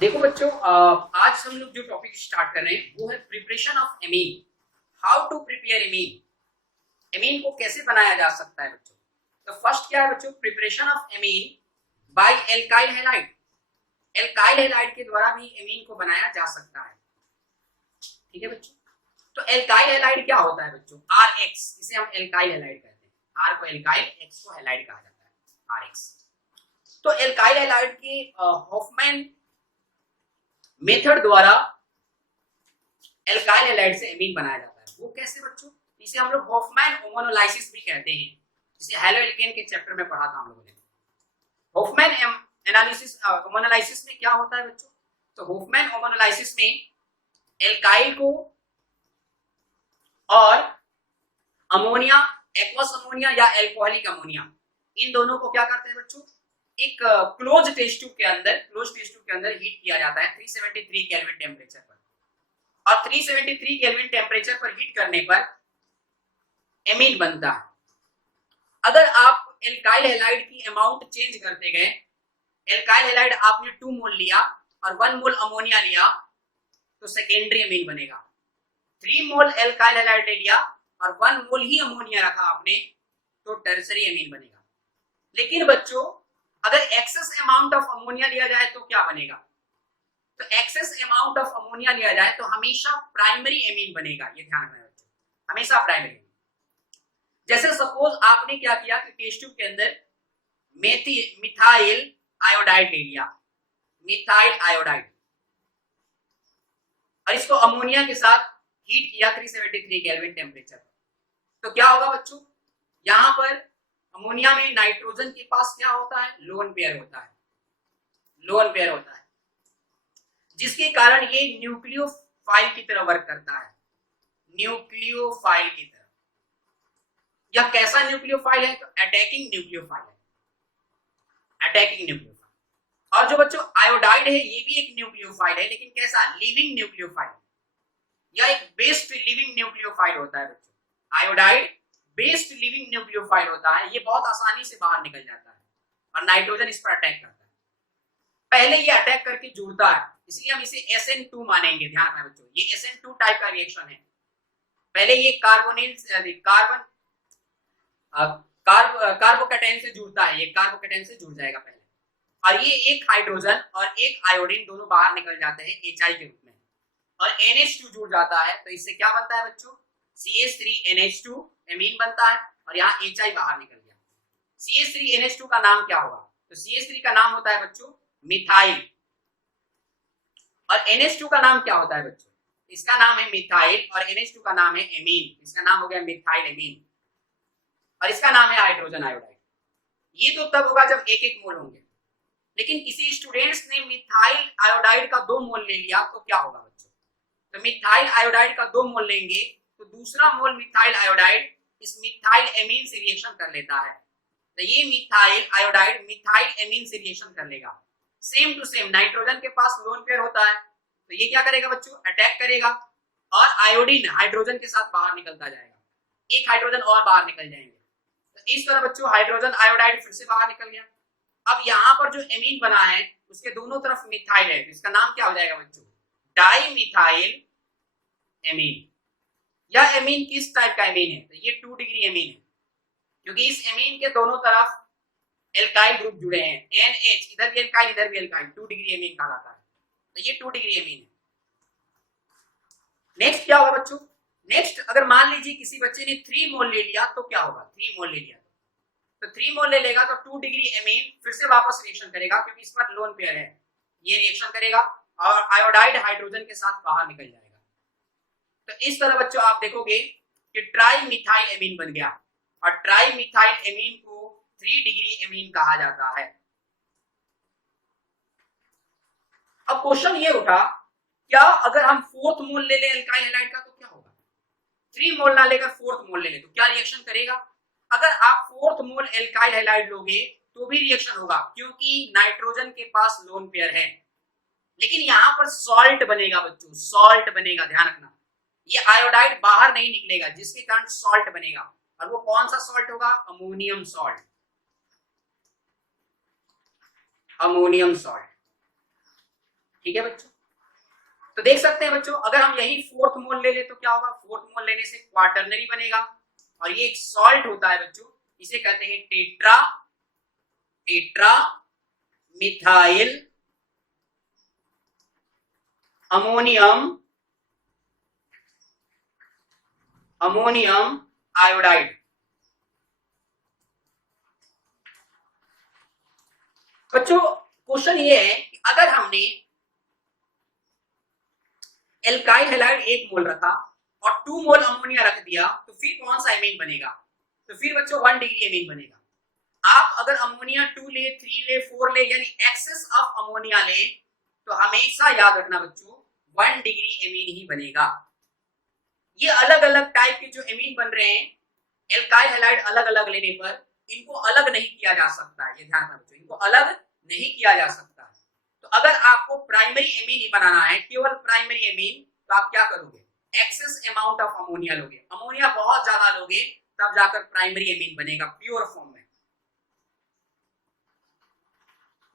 देखो बच्चों, आज हम लोग जो टॉपिक स्टार्ट कर रहे हैं वो है preparation of amine. How to prepare amine. Amine को कैसे बनाया जा सकता है बच्चों। तो फर्स्ट क्या है बच्चों, preparation of amine by alkyl halide. Alkyl halide के द्वारा भी एमीन को बनाया जा सकता है। ठीक है बच्चों। तो एल्काइल हैलाइड क्या होता है बच्चों, आर एक्स, इसे हम एल्काइल हैलाइड कहते हैं। आर को एल्काइल, एक्स को हैलाइड कहा जाता है, आर एक्स। तो एल्काइल हैलाइड के हॉफमैन मेथड द्वारा एल्काइल हैलाइड से एमीन बनाया जाता है। वो कैसे बच्चों, इसे हम लोग हॉफमैन होमोनोलाइसिस भी कहते हैं, जिसे हैलोएल्केन के चैप्टर में पढ़ा था हम लोगों ने। हॉफमैन एनालिसिस होमोनोलाइसिस में क्या होता है बच्चों, तो हॉफमैन होमोनोलाइसिस में एल्काइल को और अमोनिया, एक्वस अमोनिया या एल्कोहलिक अमोनिया, इन दोनों को क्या करते हैं बच्चों, एक क्लोज टेस्ट ट्यूब के अंदर हीट किया जाता है 373 केल्विन टेम्परेचर पर। और 373 केल्विन टेम्परेचर पर हीट करने पर एमीन बनता है। अगर आप एल्काइल हैलाइड की अमाउंट चेंज करते गए, एल्काइल हैलाइड आपने 2 मोल लिया और 1 मोल अमोनिया लिया, तो सेकेंडरी एमीन बनेगा। 3 मोल एल्काइल हैलाइड ले लिया और 1 मोल ही अमोनिया रखा आपने, तो टर्सरी एमीन बनेगा। लेकिन बच्चों, अगर एक्सेस अमाउंट ऑफ अमोनिया लिया जाए तो क्या बनेगा, तो एक्सेस अमाउंट ऑफ अमोनिया लिया जाए तो हमेशा प्राइमरी एमीन बनेगा। ये ध्यान रखना बच्चों, हमेशा प्राइमरी। जैसे सपोज आपने क्या किया कि टेस्ट ट्यूब के अंदर मिथाइल आयोडाइड ले लिया, मिथाइल आयोडाइड, और इसको अमोनिया के साथ हीट किया 373 केल्विन टेम्परेचर पर। तो क्या होगा बच्चों, यहां पर अमोनिया में नाइट्रोजन के पास क्या होता है, लोन पेयर होता है, लोन पेयर होता है, जिसके कारण ये न्यूक्लियोफाइल की तरह वर्क करता है, न्यूक्लियोफाइल की तरह। यह कैसा न्यूक्लियोफाइल है, तो अटैकिंग न्यूक्लियोफाइल है, अटैकिंग न्यूक्लियोफाइल। और जो बच्चों आयोडाइड है, ये भी एक न्यूक्लियोफाइल है, लेकिन कैसा, लिविंग न्यूक्लियोफाइल। यह एक बेस्ड लिविंग न्यूक्लियोफाइल होता है बच्चों। आयोडाइड बेस्ड लिविंग न्यूक्लियोफाइल होता है, ये बहुत आसानी से बाहर निकल जाता है और नाइट्रोजन इस पर अटैक करता है। पहले ये अटैक करके जुड़ता है, इसलिए हम इसे SN2 मानेंगे। ध्यान रखना बच्चों, ये SN2 टाइप का रिएक्शन है। पहले ये कार्बोकैटायन से जुड़ता है, ये कार्बोकैटायन से जुड़ जाएगा पहले, और ये एक हाइड्रोजन और एक आयोडीन दोनों बाहर निकल जाते हैं HI के रूप में, और NH2 जुड़ जाता है। तो इससे क्या बनता है बच्चों, CH3NH2 एमीन बनता है, और यहाँ HI बाहर निकल गया। CH3NH2 का नाम क्या होगा, तो CH3 का नाम होता है बच्चों मिथाइल, और NH2 का नाम क्या होता है बच्चों, इसका नाम है मिथाइल, और NH2 का नाम है एमीन, इसका नाम हो गया मिथाइल एमीन, और इसका नाम है हाइड्रोजन आयोडाइड। ये तो तब होगा जब एक एक मोल होंगे, लेकिन किसी स्टूडेंट्स ने मिथाइल आयोडाइड का 2 मोल ले लिया तो क्या होगा बच्चों, तो मिथाइल आयोडाइड का 2 मोल लेंगे तो दूसरा मोल मिथाइल आयोडाइड इस मिथाइल एमीन से रिएक्शन कर लेता है, तो ये मिथाइल आयोडाइड मिथाइल एमीन से रिएक्शन कर लेगा। सेम टू सेम, नाइट्रोजन के पास लोन पेयर होता है, तो ये क्या करेगा बच्चों, अटैक करेगा, और आयोडीन हाइड्रोजन के साथ बाहर निकलता जाएगा, एक हाइड्रोजन और बाहर निकल जाएंगे। तो इस तरह बच्चों हाइड्रोजन आयोडाइड फिर से बाहर निकल गया। अब यहाँ पर जो एमीन बना है उसके दोनों तरफ मिथाइल है, तो इसका नाम क्या हो जाएगा बच्चों, डाई मिथाइल एमीन। यह एमीन किस टाइप का एमीन है, तो ये 2 डिग्री एमीन है, क्योंकि इस एमीन के दोनों तरफ एल्काइल ग्रुप जुड़े हैं, NH, इधर भी एल्काइल इधर भी एल्काइल, 2 डिग्री एमीन कहलाता है। तो ये 2 डिग्री एमीन है। नेक्स्ट क्या होगा बच्चों, नेक्स्ट अगर मान लीजिए किसी बच्चे ने 3 मोल ले लिया तो क्या होगा, 3 मोल ले लिया तो 3 मोल ले लेगा तो 2 डिग्री एमीन फिर से वापस रिएक्शन करेगा, क्योंकि इस पर लोन पेयर है, ये रिएक्शन करेगा और आयोडाइड हाइड्रोजन के साथ बाहर निकल जाएगा। तो इस तरह बच्चों आप देखोगे कि ट्राई मिथाइल एमीन बन गया, और ट्राई मिथाइल एमीन को 3 डिग्री एमीन कहा जाता है। अब क्वेश्चन ये उठा, क्या अगर हम 4th मोल ले ले एल्काइल हैलाइड का तो क्या होगा, 3 मोल ना लेकर 4th मोल ले ले तो क्या रिएक्शन करेगा। अगर आप 4th मोल एल्काइल हैलाइड लोगे तो भी रिएक्शन होगा, क्योंकि नाइट्रोजन के पास लोन पेयर है, लेकिन यहां पर सॉल्ट बनेगा बच्चों, सॉल्ट बनेगा, ध्यान रखना। ये आयोडाइड बाहर नहीं निकलेगा, जिसके कारण सॉल्ट बनेगा, और वो कौन सा सॉल्ट होगा, अमोनियम सॉल्ट, अमोनियम सॉल्ट। ठीक है बच्चों, तो देख सकते हैं बच्चों, अगर हम यही फोर्थ मोल ले ले तो क्या होगा, फोर्थ मोल लेने से क्वार्टरनरी बनेगा और ये एक सॉल्ट होता है बच्चों, इसे कहते हैं tetra tetra methyl ammonium ammonium iodide. बच्चों क्वेश्चन ये है कि अगर हमने एल्काइल हैलाइड 1 मोल रखा और 2 मोल अमोनिया रख दिया तो फिर कौन सा एमीन बनेगा, तो फिर बच्चों 1 डिग्री एमीन बनेगा। आप अगर अमोनिया 2 ले, 3 ले, 4 ले, यानी एक्सेस ऑफ अमोनिया ले, तो हमेशा याद रखना बच्चों 1 डिग्री एमीन ही बनेगा। ये अलग अलग टाइप के जो एमीन बन रहे हैं एल्काइल हैलाइड अलग अलग लेने पर, इनको अलग नहीं किया जा सकता है, ये ध्यान रखना बच्चों, इनको अलग नहीं किया जा सकता है। तो अगर आपको प्राइमरी एमीन ही बनाना है, केवल प्राइमरी एमीन, तो आप क्या करोगे, एक्सेस अमाउंट ऑफ अमोनिया लोगे, अमोनिया बहुत ज्यादा लोगे, तब जाकर प्राइमरी एमीन बनेगा प्योर फॉर्म में।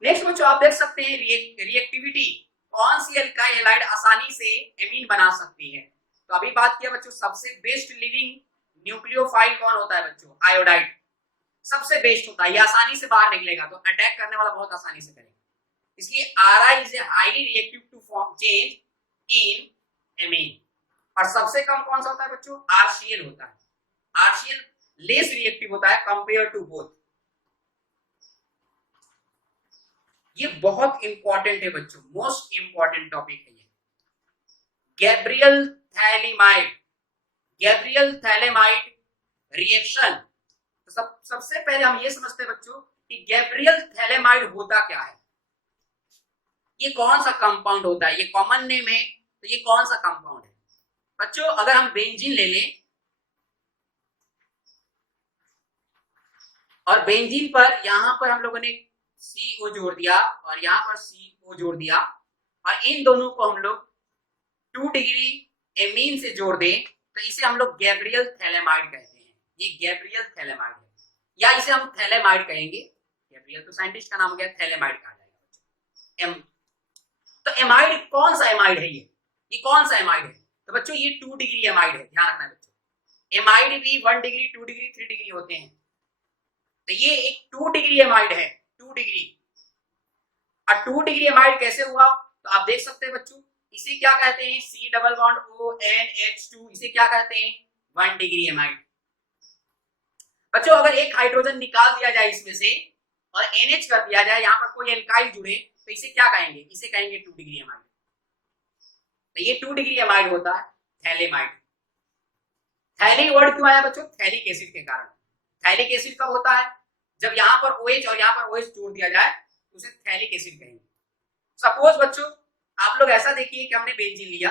नेक्स्ट बच्चों आप देख सकते हैं रिएक्टिविटी, कौन सी एल्काइल हैलाइड आसानी से एमीन बना सकती है। तो अभी बात किया बच्चों सबसे बेस्ट लिविंग न्यूक्लियोफाइल कौन होता है बच्चों, आयोडाइड सबसे बेस्ट होता है, ये आसानी से बाहर निकलेगा, तो अटैक करने वाला बहुत आसानी से करेगा, इसलिए Ri is a highly reactive to form change in amine. और सबसे कम कौन सा होता है बच्चों, RCl होता है, RCl लेस रिएक्टिव होता है कंपेयर टू बोथ। ये बहुत इंपॉर्टेंट है बच्चों, मोस्ट इंपॉर्टेंट टॉपिक है ये। गैब्रियल थैलेमाइड रिएक्शन, तो सबसे पहले हम ये समझते हैं बच्चों कि गैब्रियल थैलेमाइड होता क्या है, ये कौन सा कंपाउंड होता है, ये कॉमन नेम है, तो ये कौन सा कंपाउंड है बच्चों। अगर हम बेंजीन ले लें और बेंजीन पर यहां पर हम लोगों ने CO जोड़ दिया और यहां पर CO जोड़ दिया और इन दोनों को हम लोग 2 डिग्री एमीन से जोड़ दें, तो इसे हम लोग गैब्रियल थैलेमाइड कहते हैं। ये गैब्रियल थैलेमाइड है, या इसे हम थैलेमाइड कहेंगे, गैब्रियल तो साइंटिस्ट का नाम हो गया, थैलेमाइड कहा जाएगा। तो एमाइड कौन सा एमाइड है, ये कौन सा एमाइड है, तो बच्चों ये 2 डिग्री एमाइड है, ध्यान रखना बच्चों। एमाइड भी 1 डिग्री 2 डिग्री 3 डिग्री होते हैं, तो ये एक 2 डिग्री एमाइड है, 2 डिग्री। और 2 डिग्री एमाइड कैसे हुआ, तो आप देख सकते हैं बच्चों, इसे क्या कहते हैं, C डबल बॉन्ड ONH2, इसे क्या कहते हैं 1 डिग्री एमाइड। बच्चों अगर एक हाइड्रोजन निकाल दिया जाए इसमें से और NH कर दिया जाए, यहाँ पर कोई एल्काइल जुड़े, तो इसे क्या कहेंगे, इसे कहेंगे 2 डिग्री एमाइड। तो ये 2 डिग्री एमाइड होता है थैलेमाइड। थैली वर्ड क्यों आया बच्चों, थैलिक एसिड के कारण। थैलिक एसिड कब होता है, जब यहाँ पर OH और यहाँ पर OH जोड़ दिया जाए, तो उसे थैलिक एसिड कहेंगे। सपोज बच्चों आप लोग ऐसा देखिए कि हमने बेंजीन लिया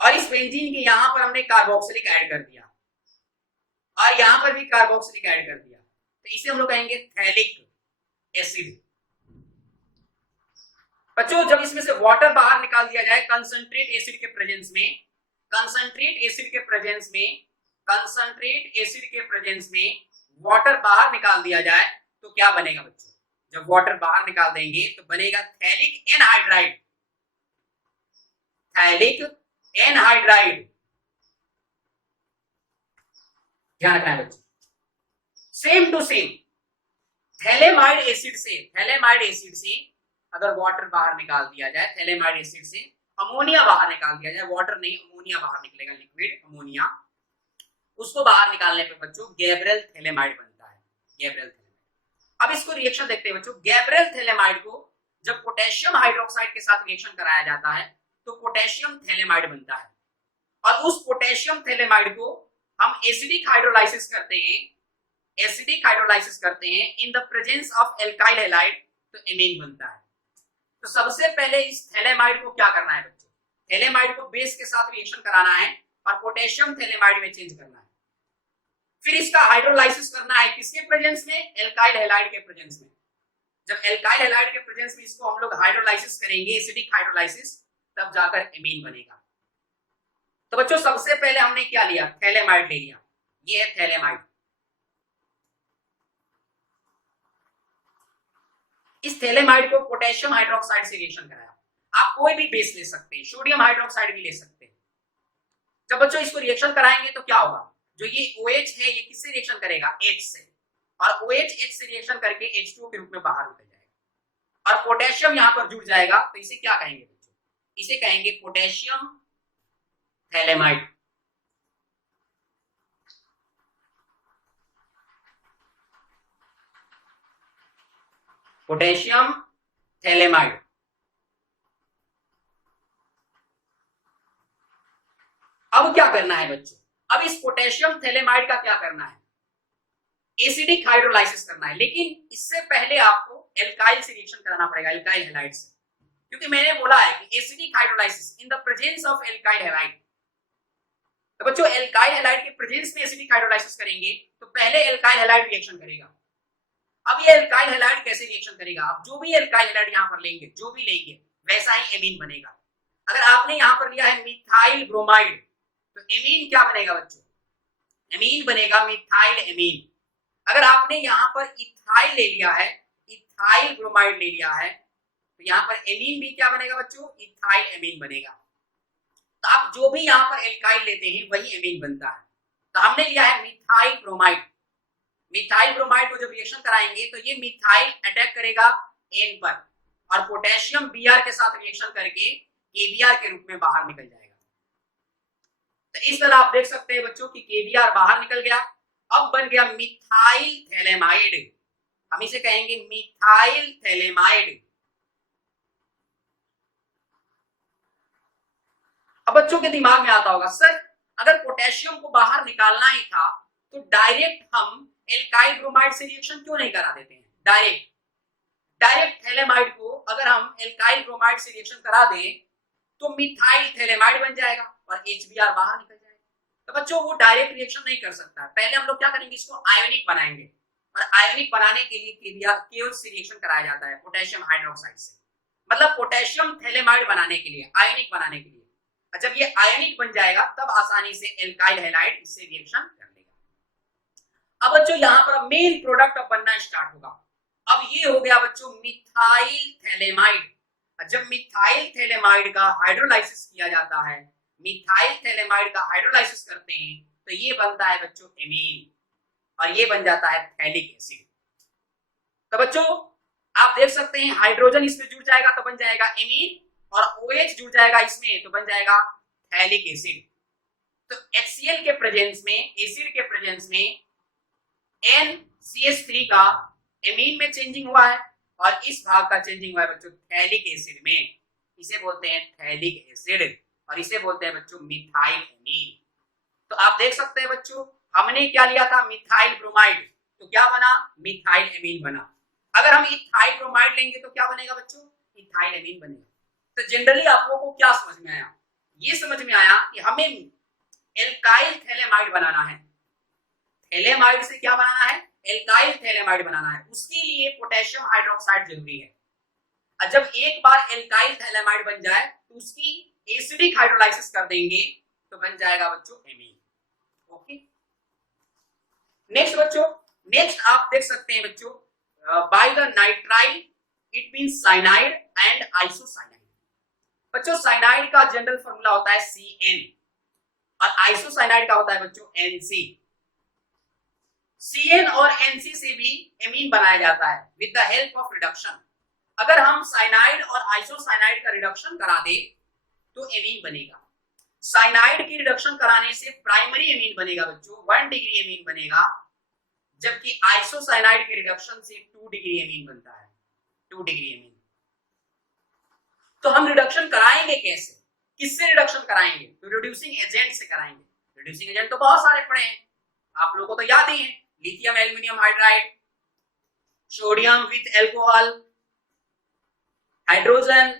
और इस बेंजीन के यहां पर हमने कार्बोक्सिलिक ऐड कर दिया और यहां पर भी कार्बोक्सिलिक ऐड कर दिया, तो इसे हम लोग कहेंगे थैलिक एसिड। बच्चों जब इसमें से वाटर बाहर निकाल दिया जाए कंसंट्रेट एसिड के प्रेजेंस में, कंसंट्रेट एसिड के प्रेजेंस में, कंसंट्रेट एसिड के प्रेजेंस में वाटर बाहर निकाल दिया जाए, तो क्या बनेगा बच्चों, जब वाटर बाहर निकाल देंगे तो बनेगा थैलिक एनहाइड्राइड। थैलिक एनहाइड्राइड, ध्यान रखना है बच्चों। Same to same phthalimide acid से अगर वाटर बाहर निकाल दिया जाए, थैलेमाइड एसिड से अमोनिया बाहर निकाल दिया जाए, वाटर नहीं अमोनिया बाहर निकलेगा, लिक्विड अमोनिया, उसको बाहर निकालने पे बच्चों गैब्रियल थैलेमाइड बनता है, गैब्रियल थैलेमाइड। अब इसको रिएक्शन देखते हैं बच्चों। गैब्रियल थैलेमाइड को जब पोटेशियम हाइड्रोक्साइड के साथ रिएक्शन कराया जाता है तो पोटेशियम थैलेमाइड बनता है, और उस पोटेशियम थैलेमाइड को हम एसिडिक हाइड्रोलाइसिस करते हैं, एसिडिक हाइड्रोलाइसिस करते हैं in the presence of alkyl halide, तो एमीन बनता है। तो सबसे पहले इस थैलेमाइड को क्या करना है बच्चों, थैलेमाइड को बेस के साथ रिएक्शन कराना है और पोटेशियम थैलेमाइड में चेंज करना है, फिर इसका हाइड्रोलाइसिस करना है किसके प्रेजेंस में, एल्काइल हैलाइड के प्रेजेंस में। जब एल्काइल हैलाइड के प्रेजेंस में इसको हम लोग हाइड्रोलाइसिस करेंगे, एसिडिक हाइड्रोलाइसिस, तब जाकर एमीन बनेगा। तो बच्चों सबसे पहले हमने क्या लिया, थैलेमाइड ले लिया, ये है थैलेमाइड। इस थैलेमाइड को पोटेशियम हाइड्रोक्साइड से रिएक्शन कराया। आप कोई भी बेस ले सकते हैं, सोडियम हाइड्रोक्साइड भी ले सकते हैं। जब बच्चों इसको रिएक्शन कराएंगे तो क्या होगा, जो ये OH है ये किससे रिएक्शन करेगा, H से, और OH H से रिएक्शन करके H2O के रूप में बाहर निकल जाएगा और पोटेशियम यहां पर जुड़ जाएगा। तो इसे क्या कहेंगे बच्चों, इसे कहेंगे पोटेशियम थैलेमाइड। Potassium phthalimide. अब क्या करना है बच्चों, अब इस पोटेशियम थैलेमाइड का क्या करना है, एसिडिक हाइड्रोलाइसिस करना है। लेकिन इससे पहले आपको एल्काइल से रिएक्शन कराना पड़ेगा, एल्काइल हैलाइड से, क्योंकि मैंने बोला है कि acidic hydrolysis in the presence of alkyl halide. तो बच्चों एल्काइल हैलाइड के प्रेजेंस में एसिडिक हाइड्रोलाइसिस करेंगे तो पहले एल्काइल हैलाइड रिएक्शन करेगा। अब ये एल्काइल हैलाइड कैसे रिएक्शन करेगा, आप जो भी एल्काइल हैलाइड यहां पर लेंगे, जो भी लेंगे वैसा ही एमीन बनेगा। अगर आपने यहां पर लिया है मिथाइल ब्रोमाइड तो एमीन क्या बनेगा बच्चों, एमीन बनेगा मिथाइल एमीन। अगर आपने यहां पर इथाइल ले लिया है, इथाइल ब्रोमाइड ले लिया है, तो यहां पर एमीन भी क्या बनेगा बच्चों, इथाइल एमीन बनेगा। तो आप जो भी यहां पर एल्काइल लेते हैं वही एमीन बनता है। तो हमने लिया है मिथाइल ब्रोमाइड। मिथाइल ब्रोमाइड को जब रिएक्शन कराएंगे तो ये मिथाइल अटैक करेगा N पर और पोटेशियम Br के साथ रिएक्शन करके KBr के रूप में बाहर निकल जाएगा। तो इस तरह आप देख सकते हैं बच्चों कि KBr बाहर निकल गया। अब बन गया मिथाइल थैलेमाइड, हम इसे कहेंगे मिथाइल थैलेमाइड। अब बच्चों के दिमाग में आता होगा सर अगर पोटेशियम को बाहर निकालना ही था तो डायरेक्ट हम एल्काइल ब्रोमाइड से रिएक्शन क्यों नहीं करा देते हैं, डायरेक्ट थैलेमाइड को अगर हम एल्काइल ब्रोमाइड से रिएक्शन करा दें तो मिथाइल थैलेमाइड बन जाएगा और HBr बाहर निकल जाएगा। तो बच्चों वो डायरेक्ट रिएक्शन नहीं कर सकता, पहले हम लोग क्या करेंगे, इसको आयोनिक बनाएंगे और आयोनिक बनाने के लिए KOH से रिएक्शन कराया जाता है पोटेशियम हाइड्रोक्साइड से, मतलब पोटेशियम थैलेमाइड बनाने के लिए, आयोनिक बनाने के लिए। जब ये आयोनिक बन जाएगा तब आसानी से एल्काइल हैलाइड इससे रिएक्शन कर लेगा। अब बच्चों यहाँ पर मेन प्रोडक्ट अब बनना स्टार्ट होगा। अब ये हो गया बच्चों मिथाइल थैलेमाइड। जब मिथाइल थैलेमाइड का हाइड्रोलाइसिस किया जाता है, मिथाइल थैलेमाइड का हाइड्रोलाइसिस करते हैं तो ये बनता है बच्चों एमीन और ये बन जाता है थैलिक एसिड। तो बच्चों आप देख सकते हैं हाइड्रोजन इसमें जुड़ जाएगा तो बन जाएगा एमीन और OH जुड़ जाएगा इसमें तो बन जाएगा थैलिक एसिड। तो HCl के प्रेजेंस में, एसिड के प्रेजेंस में NCH3 का एमीन में चेंजिंग हुआ है और इस भाग का चेंजिंग हुआ है बच्चों थैलिक एसिड में, इसे बोलते हैं थैलिक एसिड और इसे बोलते हैं बच्चों मिथाइल एमीन। तो आप देख सकते हैं बच्चों हमने क्या लिया था मिथाइल ब्रोमाइड, तो क्या बना, मिथाइल एमीन बना। अगर हम इथाइल ब्रोमाइड लेंगे तो क्या बनेगा बच्चों, इथाइल एमीन बनेगा। तो जनरली आप लोगों को क्या समझ में आया, ये समझ में आया कि हमें एल्काइल थैलेमाइड बनाना है, थैलेमाइड से क्या बनाना है, एल्काइल थैलेमाइड बनाना है, उसके लिए पोटेशियम हाइड्रोक्साइड जरूरी है। और जब एक बार एल्काइल थैलेमाइड बन जाए तो उसकी एसिडिक हाइड्रोलाइसिस कर देंगे तो बन जाएगा बच्चों एमीन। ओके, नेक्स्ट बच्चों, नेक्स्ट आप देख सकते हैं बच्चों by the nitrile it means cyanide and isocyanide. बच्चों साइनाइड का जनरल फॉर्मूला होता है CN और आइसोसाइनाइड का होता है बच्चों NC। CN और NC से भी एमीन बनाया जाता है with the help of reduction. अगर हम साइनाइड और आइसोसाइनाइड का रिडक्शन करा दे तो एमीन बनेगा। साइनाइड की रिडक्शन कराने से प्राइमरी एमीन बनेगा बच्चों 1 डिग्री एमीन बनेगा, जबकि आइसोसाइनाइड के रिडक्शन से 2 डिग्री एमीन बनता है, 2 डिग्री एमीन। तो हम रिडक्शन कराएंगे कैसे, किससे रिडक्शन कराएंगे, तो रिड्यूसिंग एजेंट से कराएंगे। रिड्यूसिंग एजेंट तो बहुत सारे पड़े हैं, आप लोगों को तो याद ही है, lithium aluminium hydride, sodium with alcohol, hydrogen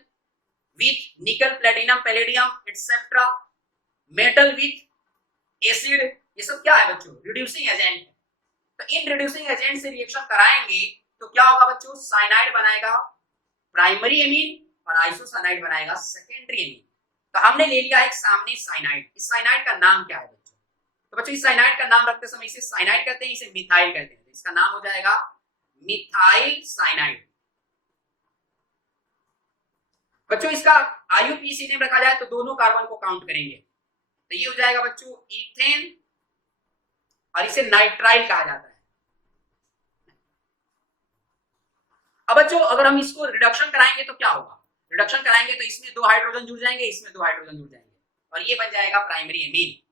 with nickel platinum palladium etcetera, metal with acid, ये सब क्या है बच्चों, रिड्यूसिंग एजेंट है। तो इन रिड्यूसिंग एजेंट से रिएक्शन कराएंगे तो क्या होगा बच्चों, साइनाइड बनाएगा प्राइमरी एमीन और आइसोसाइनाइड बनाएगा सेकेंडरी एमीन। तो हमने ले लिया एक सामने साइनाइड, इस साइनाइड का नाम क्या है बच्चों, तो बच्चों इस साइनाइड का नाम रखते समय इसे साइनाइड कहते हैं, इसे मिथाइल कहते हैं, इसका नाम हो जाएगा मिथाइल साइनाइड। बच्चों इसका IUPAC नेम रखा जाए तो दोनों कार्बन को काउंट करेंगे, तो ये हो जाएगा बच्चों इथेन, और इसे नाइट्राइल कहा जाता है। अब बच्चों अगर हम इसको रिडक्शन कराएंगे तो क्या होगा, रिडक्शन कराएंगे तो इसमें 2 हाइड्रोजन जुड़ जाएंगे, इसमें 2 हाइड्रोजन जुड़ जाएंगे, और ये बन जाएगा प्राइमरी एमीन।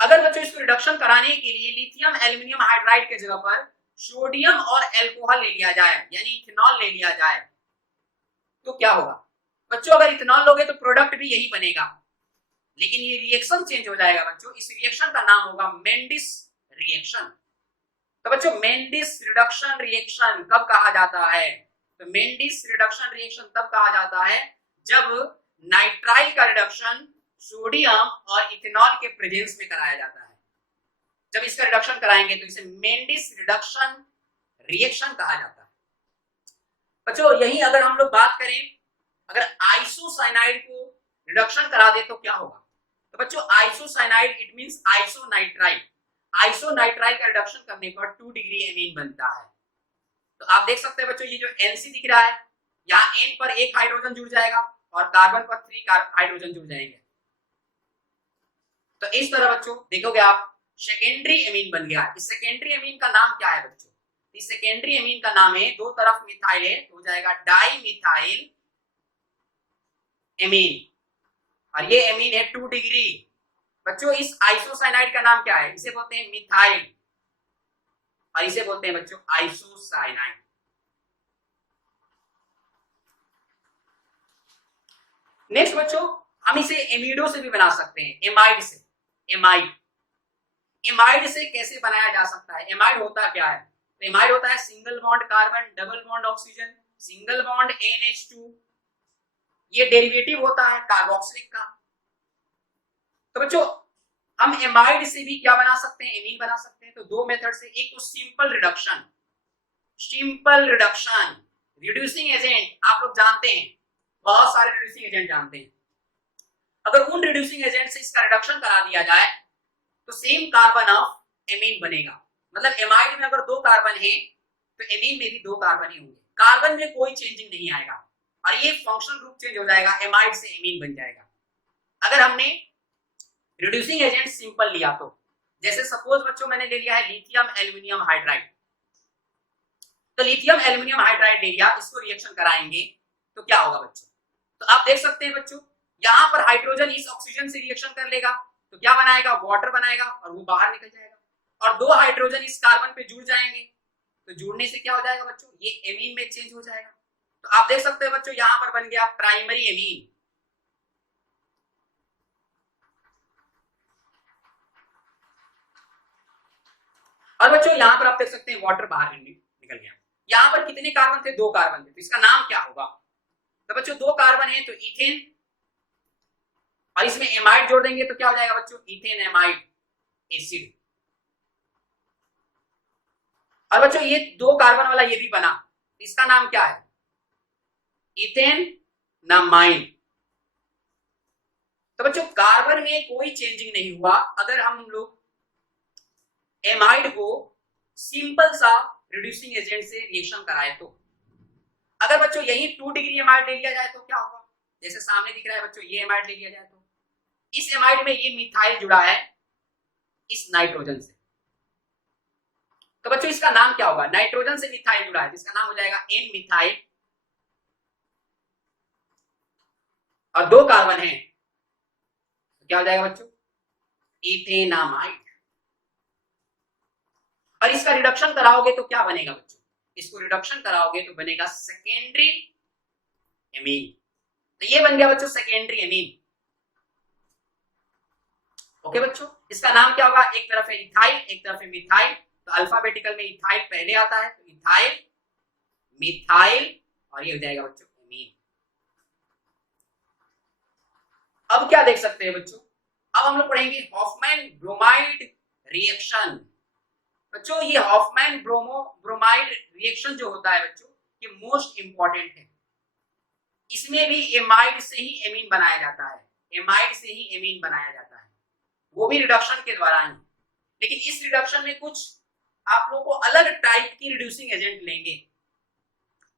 अगर बच्चों इसको रिडक्शन कराने के लिए लिथियम एल्यूमिनियम हाइड्राइड के जगह पर सोडियम और अल्कोहल ले लिया जाए, यानी इथेनॉल ले लिया जाए, तो क्या होगा बच्चों, अगर इथेनॉल लोगे तो प्रोडक्ट भी यही बनेगा, लेकिन ये रिएक्शन चेंज हो जाएगा बच्चों। इस रिएक्शन का नाम होगा मेंडिस रिएक्शन। तो बच्चों मेंडिस रिडक्शन रिएक्शन कब कहा जाता है, तो मेंडिस रिडक्शन रिएक्शन तब कहा जाता है जब नाइट्राइल का रिडक्शन सोडियम और इथेनॉल के प्रेजेंस में कराया जाता है। जब इसका रिडक्शन कराएंगे तो इसे मेंडिस रिडक्शन रिएक्शन कहा जाता है। बच्चों यही अगर हम लोग बात करें, अगर आइसोसाइनाइड को रिडक्शन करा दे तो क्या होगा, तो बच्चों आइसोसाइनाइड इट मींस आइसोनाइट्राइल, आइसोनाइट्राइल का रिडक्शन करने पर 2 डिग्री एमीन बनता है। तो आप देख सकते हैं बच्चों ये जो NC दिख रहा है, यहाँ N पर 1 हाइड्रोजन जुड़ जाएगा और कार्बन पर 3 हाइड्रोजन जुड़ जाएंगे। तो इस तरह बच्चों देखोगे आप सेकेंडरी एमीन बन गया। इस सेकेंडरी एमीन का नाम क्या है बच्चों, इस सेकेंडरी एमीन का नाम है, दो तरफ मिथाइल है तो हो जाएगा डाई मिथाइल एमीन, और ये एमीन है 2 डिग्री। बच्चों इस आइसोसाइनाइड का नाम क्या है, इसे बोलते हैं मिथाइल, और इसे बोलते हैं बच्चों आइसोसाइनाइड। नेक्स्ट बच्चों हम इसे एमिडो से भी बना सकते हैं, एमाइड से। एमाइड से कैसे बनाया जा सकता है, एमाइड होता क्या है, तो एमाइड होता है single bond carbon, double bond oxygen, single bond NH2, ये डेरिवेटिव होता है कार्बोक्सिलिक का। तो बच्चों हम एमाइड से भी क्या बना सकते हैं, एमीन बना सकते हैं। तो 2 मेथड से, एक तो सिंपल रिडक्शन, रिड्यूसिंग एजेंट आप लोग जानते हैं, बहुत सारे रिड्यूसिंग एजेंट जानते हैं। अगर उन रिड्यूसिंग एजेंट से इसका रिडक्शन करा दिया जाए तो सेम कार्बन ऑफ एमीन बनेगा। मतलब एमाइड में अगर 2 कार्बन है तो एमीन में भी 2 कार्बन ही होंगे, कार्बन में कोई चेंजिंग नहीं आएगा, और ये फंक्शनल ग्रुप चेंज हो जाएगा, एमाइड से एमीन बन जाएगा। अगर हमने रिड्यूसिंग एजेंट सिंपल लिया तो, जैसे सपोज बच्चों मैंने ले लिया है लिथियम एल्यूमिनियम हाइड्राइड, तो लिथियम एल्यूमिनियम हाइड्राइड ले लिया, इसको रिएक्शन कराएंगे तो क्या होगा बच्चों, तो आप देख सकते हैं बच्चों यहां पर हाइड्रोजन इस ऑक्सीजन से रिएक्शन कर लेगा तो क्या बनाएगा, वाटर बनाएगा और वो बाहर निकल जाएगा, और 2 हाइड्रोजन इस कार्बन पे जुड़ जाएंगे, तो जुड़ने से क्या हो जाएगा बच्चों, ये एमीन में चेंज हो जाएगा। तो आप देख सकते हैं बच्चों यहां पर बन गया प्राइमरी एमीन। और बच्चों यहां पर आप देख सकते हैं वाटर बाहर निकल गया। यहां पर कितने कार्बन थे, 2 कार्बन थे, तो इसका नाम क्या होगा, तो बच्चों 2 कार्बन है तो इथेन, और इसमें एमाइड जोड़ देंगे तो क्या हो जाएगा बच्चों, इथेन एमाइड एसिड। और बच्चों ये 2 कार्बन वाला ये भी बना, इसका नाम क्या है, इथेन नामाइन। तो बच्चों कार्बन में कोई चेंजिंग नहीं हुआ अगर हम लोग एमाइड को सिंपल सा रिड्यूसिंग एजेंट से रिएक्शन कराए तो। अगर बच्चों यही 2 डिग्री एमाइड ले लिया जाए तो क्या होगा, जैसे सामने दिख रहा है बच्चों, ये एमाइड ले लिया जाए तो इस एमाइड में ये मिथाइल जुड़ा है इस नाइट्रोजन से, तो बच्चों इसका नाम क्या होगा, नाइट्रोजन से मिथाइल जुड़ा है जिसका नाम हो जाएगा N मिथाइल, और 2 कार्बन है तो क्या हो जाएगा बच्चों, इथेनामाइड। और इसका रिडक्शन कराओगे तो क्या बनेगा बच्चों, इसको रिडक्शन कराओगे तो बनेगा सेकेंडरी एमीन। तो ये बन गया बच्चों सेकेंडरी एमीन। ओके बच्चों, इसका नाम क्या होगा, एक तरफ है इथाइल एक तरफ है मिथाइल, तो अल्फाबेटिकल में इथाइल पहले आता है तो इथाइल मिथाइल, और ये हो जाएगा बच्चों एमीन। अब क्या देख सकते हैं बच्चों, अब हम लोग पढ़ेंगे हॉफमैन ब्रोमाइड रिएक्शन। बच्चों ये हॉफमैन ब्रोमाइड रिएक्शन जो होता है बच्चों, ये मोस्ट इंपॉर्टेंट है। इसमें भी एमाइड से ही एमीन बनाया जाता है, एमाइड से ही एमीन बनाया जाता है, वो भी रिडक्शन के द्वारा ही। लेकिन इस रिडक्शन में कुछ आप लोगों को अलग टाइप की रिड्यूसिंग एजेंट लेंगे।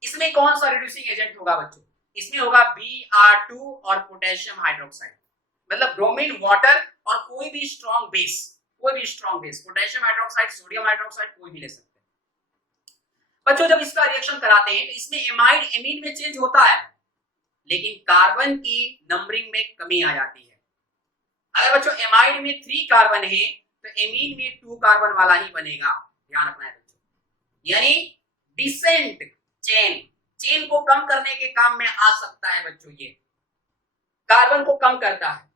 इसमें कौन सा रिड्यूसिंग एजेंट होगा बच्चों, इसमें होगा Br2 और पोटेशियम हाइड्रोक्साइड, मतलब ब्रोमीन वाटर और कोई भी strong base, potassium hydroxide, sodium hydroxide कोई भी ले सकते हैं। बच्चों जब इसका रिएक्शन कराते हैं तो इसमें एमाइड एमीन में चेंज होता है, लेकिन कार्बन की नंबरिंग में कमी आ जाती है। अगर बच्चों एमाइड में 3 कार्बन है तो एमीन में 2 कार्बन वाला ही बनेगा, ध्यान रखना है बच्चों। यानी डिसेंट चेन को कम करने के काम में आ सकता है बच्चों, ये कार्बन को कम करता है।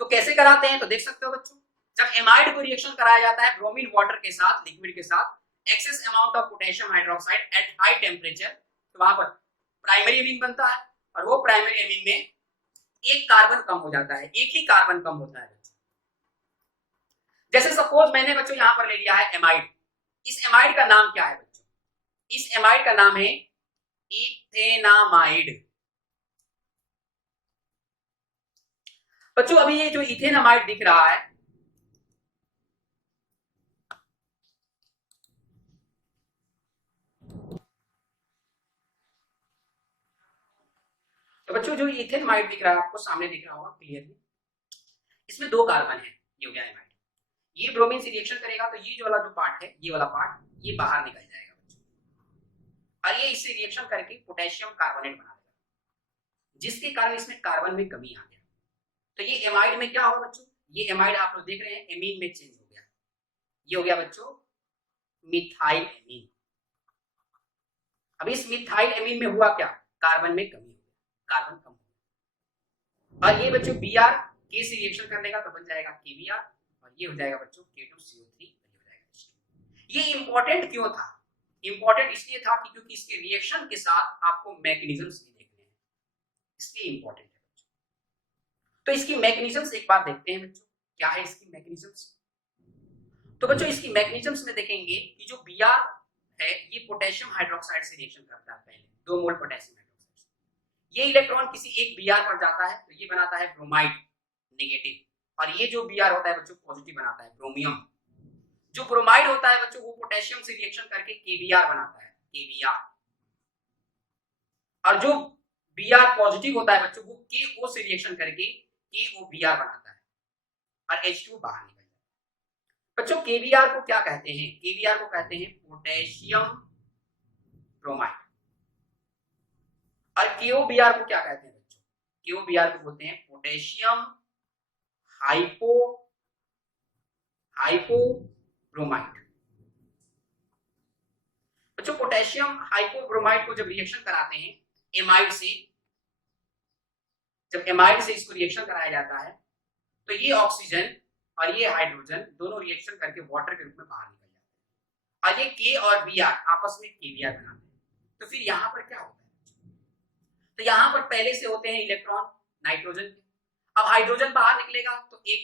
तो कैसे कराते हैं तो देख सकते हो बच्चों, जब एमाइड को रिएक्शन कराया जाता है ब्रोमीन वाटर के साथ, लिक्विड के साथ, excess amount of potassium hydroxide at high temperature, तो वहां पर प्राइमरी एमीन बनता है और वो प्राइमरी एमीन में एक कार्बन कम हो जाता है, एक ही कार्बन कम होता है बच्चों। जैसे सपोज मैंने बच्चों यहां पर ले लिया है एमाइड, इस एमाइड का नाम क्या है बच्चों? इस एमाइड का नाम है इथेनामाइड। बच्चों अभी ये जो इथेनामाइड दिख रहा है, तो बच्चों जो इथेनामाइड दिख रहा है आपको सामने दिख रहा होगा क्लियरली, इसमें 2 कार्बन है, ये हो गया एमाइड। ये ब्रोमीन से रिएक्शन करेगा तो ये जो वाला जो पार्ट है, ये वाला पार्ट ये बाहर निकल जाएगा बच्चों, और ये इससे रिएक्शन करके पोटेशियम कार्बोनेट बना देगा, जिसके कारण इसमें कार्बन में कमी आ गया। तो ये एमाइड में क्या होगा बच्चों? ये एमाइड आप लोग देख रहे हैं एमीन में चेंज हो गया, ये हो गया बच्चों मिथाइल एमीन। अब इस मिथाइल एमीन में हुआ क्या? कार्बन में कमी हो गया, कार्बन कम हो गया। और ये बच्चों Br के से रिएक्शन कर लेगा तो बन जाएगा KBr, और ये हो जाएगा बच्चों K2CO3, हो जाएगा H2। ये इंपॉर्टेंट क्यों था? इंपॉर्टेंट इसलिए था कि क्योंकि इसके रिएक्शन के साथ आपको मैकेनिज्म्स भी देखने हैं, इसलिए इंपॉर्टेंट है बच्चों। तो इसकी मैकेनिज्म्स एक बार देखते हैं बच्चों, क्या है इसकी मैकेनिज्म्स। तो बच्चों इसकी मैकेनिज्म्स में देखेंगे कि जो Br है ये पोटेशियम हाइड्रोक्साइड से रिएक्शन करता है, पहले 2 मोल पोटेशियम हाइड्रोक्साइड से। ये इलेक्ट्रॉन किसी एक Br पर जाता है तो ये बनाता है ब्रोमाइड नेगेटिव, और ये जो Br होता है बच्चों पॉजिटिव बनाता है ब्रोमियम। जो ब्रोमाइड होता है बच्चों वो पोटेशियम से रिएक्शन करके KBr बनाता है, KBr। और जो Br पॉजिटिव होता है बच्चों वो KO से रिएक्शन करके KOBr बनाता है, और H2 बाहर निकल जाता है। बच्चों KBr को क्या कहते हैं? KBr को कहते हैं पोटेशियम ब्रोमाइड। और KOBr को क्या कहते हैं बच्चों? KOBr को बोलते हैं पोटेशियम हाइपोब्रोमाइड। बच्चों पोटेशियम हाइपोब्रोमाइड को जब रिएक्शन कराते हैं एमाइड से, जब एमाइड से इसको रिएक्शन कराया जाता है तो ये ऑक्सीजन और ये हाइड्रोजन दोनों रिएक्शन करके वाटर के रूप में बाहर निकल जाते हैं, और ये K और Br आपस में KBr बनाते हैं। तो फिर यहाँ पर क्या होता है? तो यहाँ पर पहले से होते हैं इलेक्ट्रॉन नाइट्रोजन के। अब हाइड्रोजन बाहर निकलेगा तो एक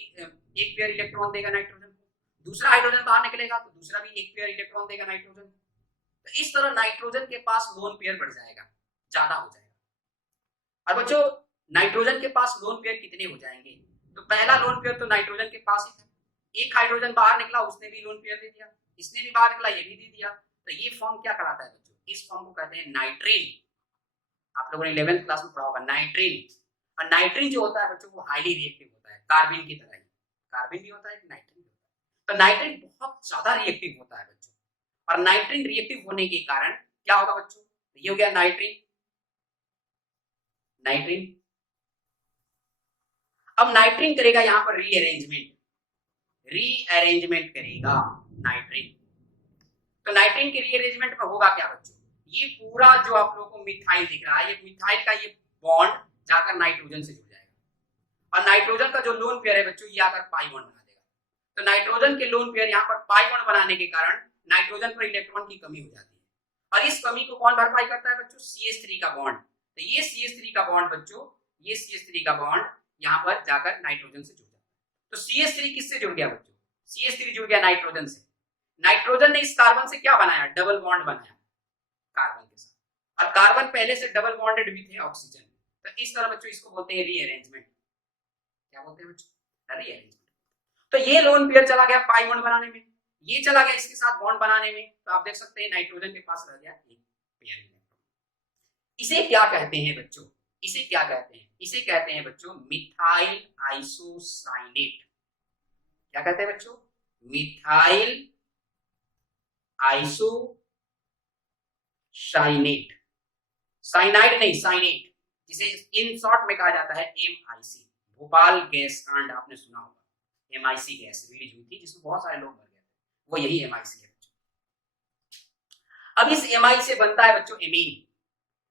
पेयर इलेक्ट्रॉन देगा नाइट्रोजन को, दूसरा हाइड्रोजन बाहर निकलेगा तो दूसरा भी एक पेयर इलेक्ट्रॉन देगा नाइट्रोजन को। तो इस तरह नाइट्रोजन के पास लोन पेयर बढ़ जाएगा, ज्यादा हो जाएगा। और बच्चों नाइट्रोजन के पास लोन पेयर कितने हो जाएंगे? तो पहला लोन पेयर तो नाइट्रोजन के पास ही था, एक हाइड्रोजन बाहर निकला उसने भी लोन पेयर दे दिया, इसने भी बाहर निकला ये भी दे दिया। तो ये फॉर्म क्या कराता है बच्चों? इस फॉर्म को कहते हैं नाइट्रीन। आप लोगों ने 11th क्लास में पढ़ा होगा नाइट्रीन। और नाइट्रीन जो होता है बच्चों वो हाईली रिएक्टिव होता है, कार्बिन की तरह ही। कार्बिन भी होता है, नाइट्रीन भी होता है। तो नाइट्रीन बहुत ज्यादा रिएक्टिव होता है बच्चों, और नाइट्रीन रिएक्टिव होने के कारण क्या होगा बच्चों? ये हो गया नाइट्रीन। अब नाइट्रीन करेगा यहाँ पर रीअरेंजमेंट करेगा नाइट्रीन। तो नाइट्रीन के रीअरेंजमेंट में होगा क्या बच्चों? ये पूरा जो आप लोगों को मिथाइल दिख रहा है, ये मिथाइल का ये बॉन्ड जाकर नाइट्रोजन से जुड़ जाएगा, और नाइट्रोजन का जो लोन पेयर है बच्चों ये आकर पाई बॉन्ड बना देगा। तो नाइट्रोजन के लोन पेयर यहाँ पर पाई बॉन्ड बनाने के कारण नाइट्रोजन पर इलेक्ट्रॉन की कमी हो जाती है, और इस कमी को कौन भरपाई करता है बच्चों? CH3 का बॉन्ड। तो ये CH3 का बॉन्ड बच्चों, ये CH3 का बॉन्ड यहाँ पर जाकर नाइट्रोजन से जुड़ जाता है। तो CH3 किससे जुड़ गया बच्चों? CH3 जुड़ गया नाइट्रोजन से। नाइट्रोजन ने इस कार्बन से क्या बनाया? डबल बॉन्ड बनाया कार्बन के साथ, और कार्बन पहले से डबल बॉन्डेड भी थे ऑक्सीजन। तो इस तरह बच्चों इसको बोलते हैं रीअरेंजमेंट। क्या बोलते हैं बच्चों? रीअरेंजमेंट। तो ये लोन पेयर चला गया पाई बॉन्ड बनाने में, ये चला गया इसके साथ बॉन्ड बनाने में। तो आप देख सकते हैं नाइट्रोजन के पास रह गया एक पेयर इलेक्ट्रॉन। इसे क्या कहते हैं बच्चों? इसे क्या कहते हैं? इसे कहते हैं बच्चों मिथाइल आइसोसाइनेट। क्या कहते हैं बच्चों? मिथाइल आइसोसाइनेट, साइनाइड नहीं, साइनेट, जिसे इन शॉर्ट में कहा जाता है MIC। भोपाल गैस कांड आपने सुना होगा, MIC गैस रिलीज हुई थी जिसमें बहुत सारे लोग मर गए थे, वो यही MIC है बच्चों। अब इस MI से बनता है बच्चों एमीन।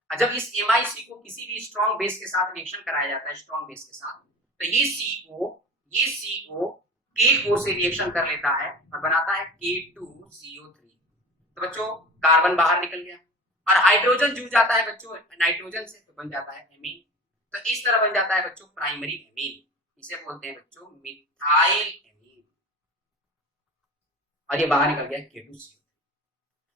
जब इस MIC को किसी भी स्ट्रॉन्ग बेस के साथ रिएक्शन कराया जाता है, स्ट्रॉन्ग बेस के साथ, तो ये CO KO से रिएक्शन कर लेता है और बनाता है K2CO3। तो बच्चों कार्बन बाहर निकल गया और हाइड्रोजन जुड़ जाता है बच्चों नाइट्रोजन से, तो बन जाता है एमीन। तो इस तरह बन जाता है बच्चों प्राइमरी एमीन, इसे बोलते हैं बच्चों मिथाइल एमीन। और ये बाहर निकल गया K2CO3।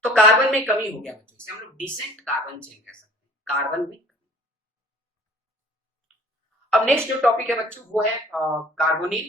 तो कार्बन में कमी हो गया बच्चों, इसे हम लोग डिसेंट कार्बन चेन कह सकते हैं, कार्बन में। अब नेक्स्ट जो टॉपिक है बच्चों वो है कार्बोनिल